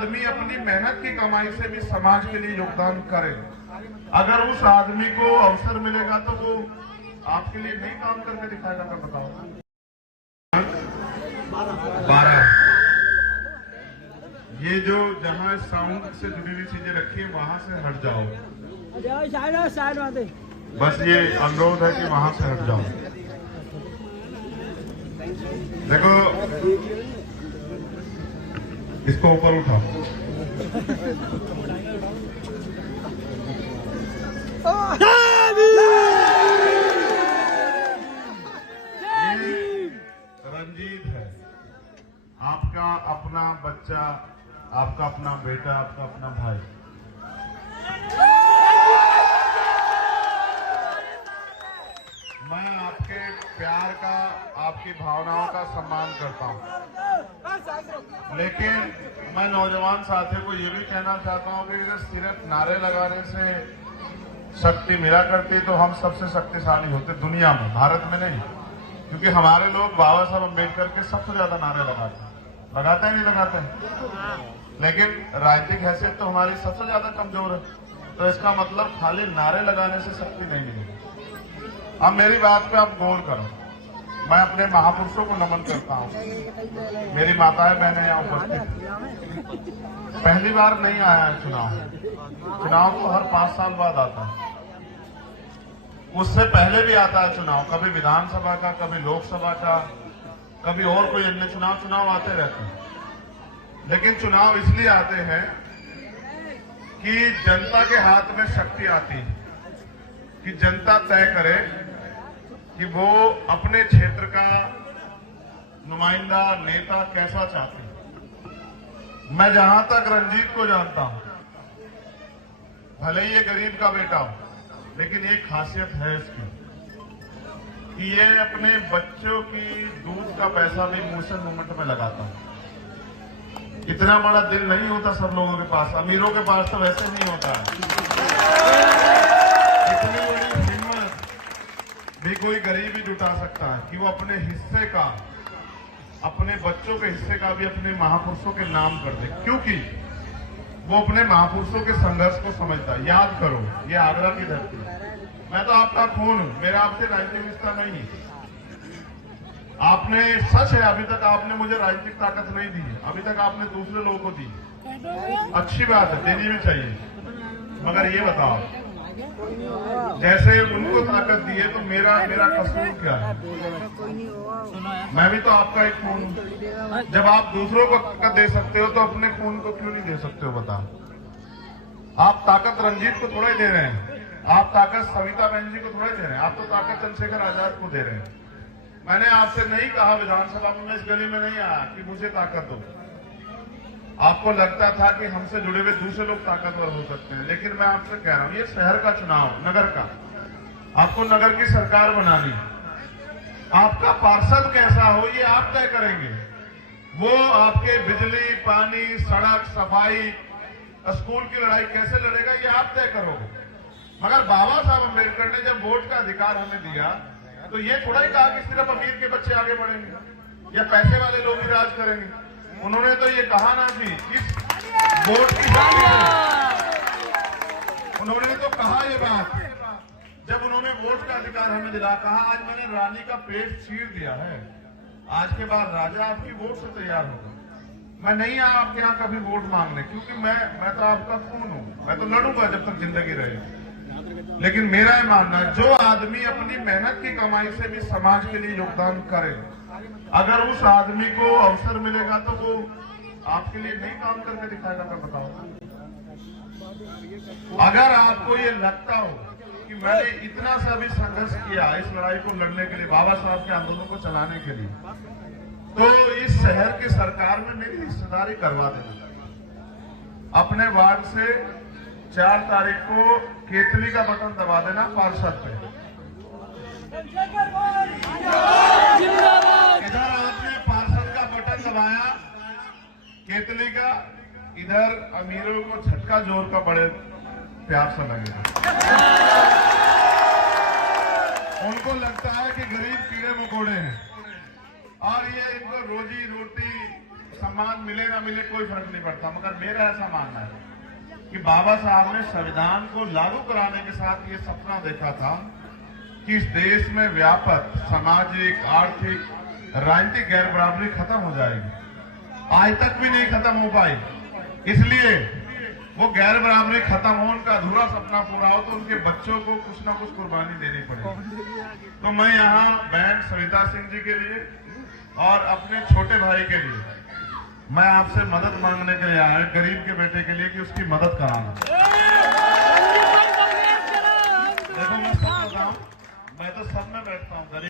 आदमी अपनी मेहनत की कमाई से भी समाज के लिए योगदान करे, अगर उस आदमी को अवसर मिलेगा तो वो आपके लिए नहीं काम करके दिखाएगा। मैं बताऊं 12 ये जो जहां साउंड से जुड़ी हुई चीजें रखी है वहां से हट जाओ। बस ये अनुरोध है कि वहां से हट जाओ। देखो इसको ऊपर उठाओ। ये रंजीत है, आपका अपना बच्चा, आपका अपना बेटा, आपका अपना भाई। मैं आपके प्यार का, आपकी भावनाओं का सम्मान करता हूं, लेकिन मैं नौजवान साथियों को ये भी कहना चाहता हूं कि अगर सिर्फ नारे लगाने से शक्ति मिला करती तो हम सबसे शक्तिशाली होते दुनिया में, भारत में नहीं। क्योंकि हमारे लोग बाबा साहब अम्बेडकर के सबसे ज्यादा नारे लगाते हैं, लगाते हैं नहीं लगाते हैं, लेकिन राजनीतिक हैसियत तो हमारी सबसे ज्यादा कमजोर है। तो इसका मतलब खाली नारे लगाने से शक्ति नहीं मिलेगी। अब मेरी बात पे आप गौर करो। मैं अपने महापुरुषों को नमन करता हूँ। मेरी माताएं बहनें यहाँ उपस्थित, पहली बार नहीं आया है चुनाव। चुनाव तो हर 5 साल बाद आता है, उससे पहले भी आता है चुनाव, कभी विधानसभा का, कभी लोकसभा का, कभी और कोई अन्य चुनाव आते रहते हैं। लेकिन चुनाव इसलिए आते हैं कि जनता के हाथ में शक्ति आती है कि जनता तय करे कि वो अपने क्षेत्र का नुमाइंदा, नेता कैसा चाहती है। मैं जहां तक रंजीत को जानता हूं, भले ही ये गरीब का बेटा हो, लेकिन एक खासियत है इसकी कि ये अपने बच्चों की दूध का पैसा भी मोशन मूवमेंट में लगाता है। इतना बड़ा दिल नहीं होता सब लोगों के पास, अमीरों के पास तो वैसे नहीं होता है। इतनी बड़ी हिम्मत भी कोई गरीब ही जुटा सकता है कि वो अपने हिस्से का, अपने बच्चों के हिस्से का भी अपने महापुरुषों के नाम कर दे, क्योंकि वो अपने महापुरुषों के संघर्ष को समझता है। याद करो, ये आगरा की धरती है, मैं तो आपका खून हूं, मेरा आपसे राजनीतिक रिश्ता नहीं है। आपने, सच है, अभी तक आपने मुझे राजनीतिक ताकत नहीं दी है, अभी तक आपने दूसरे लोगों को दी। अच्छी बात है, देनी भी चाहिए, मगर ये बताओ, जैसे उनको ताकत दी है तो मेरा कसूर क्या है? मैं भी तो आपका एक खून हूं। जब आप दूसरों को ताकत दे सकते हो तो अपने खून को क्यों नहीं दे सकते हो? बताओ। आप ताकत रंजीत को थोड़ा ही दे रहे हैं, आप ताकत सविता बहन जी को थोड़ा ही दे रहे हैं, आप तो ताकत चंद्रशेखर आजाद को दे रहे हैं। मैंने आपसे नहीं कहा विधानसभा में, मैं इस गली में नहीं आया कि मुझे ताकत दो। आपको लगता था कि हमसे जुड़े हुए दूसरे लोग ताकतवर हो सकते हैं, लेकिन मैं आपसे कह रहा हूं, ये शहर का चुनाव, नगर का, आपको नगर की सरकार बनानी, आपका पार्षद कैसा हो ये आप तय करेंगे। वो आपके बिजली, पानी, सड़क, सफाई, स्कूल की लड़ाई कैसे लड़ेगा ये आप तय करोगे। मगर बाबा साहब अम्बेडकर ने जब वोट का अधिकार हमें दिया तो ये थोड़ा ही कहा कि सिर्फ अमीर के बच्चे आगे बढ़ेंगे या पैसे वाले लोग ही राज करेंगे। उन्होंने तो ये कहा ना कि इस वोट की, उन्होंने तो कहा ये बात जब उन्होंने वोट का अधिकार हमें दिला, कहा आज मैंने रानी का पेट चीर दिया है, आज के बाद राजा आपकी वोट से तैयार होगा। मैं नहीं आया आपके यहाँ कभी वोट मांगने, क्योंकि मैं तो आपका खून हूं, मैं तो लड़ूंगा जब तक जिंदगी रहेगी। लेकिन मेरा ये मानना है, जो आदमी अपनी मेहनत की कमाई से भी समाज के लिए योगदान करे, अगर उस आदमी को अवसर मिलेगा तो वो आपके लिए नहीं काम करके दिखाएगा। मैं बताऊंगा, अगर आपको ये लगता हो कि मैंने इतना सा भी संघर्ष किया इस लड़ाई को लड़ने के लिए, बाबा साहब के आंदोलन को चलाने के लिए, तो इस शहर की सरकार में मेरी हिस्सेदारी करवा देना। अपने वार्ड से 4 तारीख को केतली का बटन दबा देना पार्षद पे। इधर आपने पार्षद का बटन दबाया केतली का, इधर अमीरों को झटका जोर का बड़े प्यार से लगेगा। उनको लगता है कि गरीब कीड़े मकोड़े हैं और ये इनको रोजी रोटी सम्मान मिले ना मिले कोई फर्क नहीं पड़ता, मगर मेरा ऐसा मानना है कि बाबा साहब ने संविधान को लागू कराने के साथ ये सपना देखा था कि इस देश में व्यापक सामाजिक, आर्थिक, राजनीतिक गैर बराबरी खत्म हो जाएगी। आज तक भी नहीं खत्म हो पाई, इसलिए वो गैर बराबरी खत्म हो, उनका अधूरा सपना पूरा हो तो उनके बच्चों को कुछ ना कुछ कुर्बानी देनी पड़ेगी। तो मैं यहाँ बहन सविता सिंह जी के लिए और अपने छोटे भाई के लिए मैं आपसे मदद मांगने के लिए आया, गरीब के बेटे के लिए, कि उसकी मदद कराना। देखो मैं सब बताऊं, मैं तो सब में बैठता हूँ।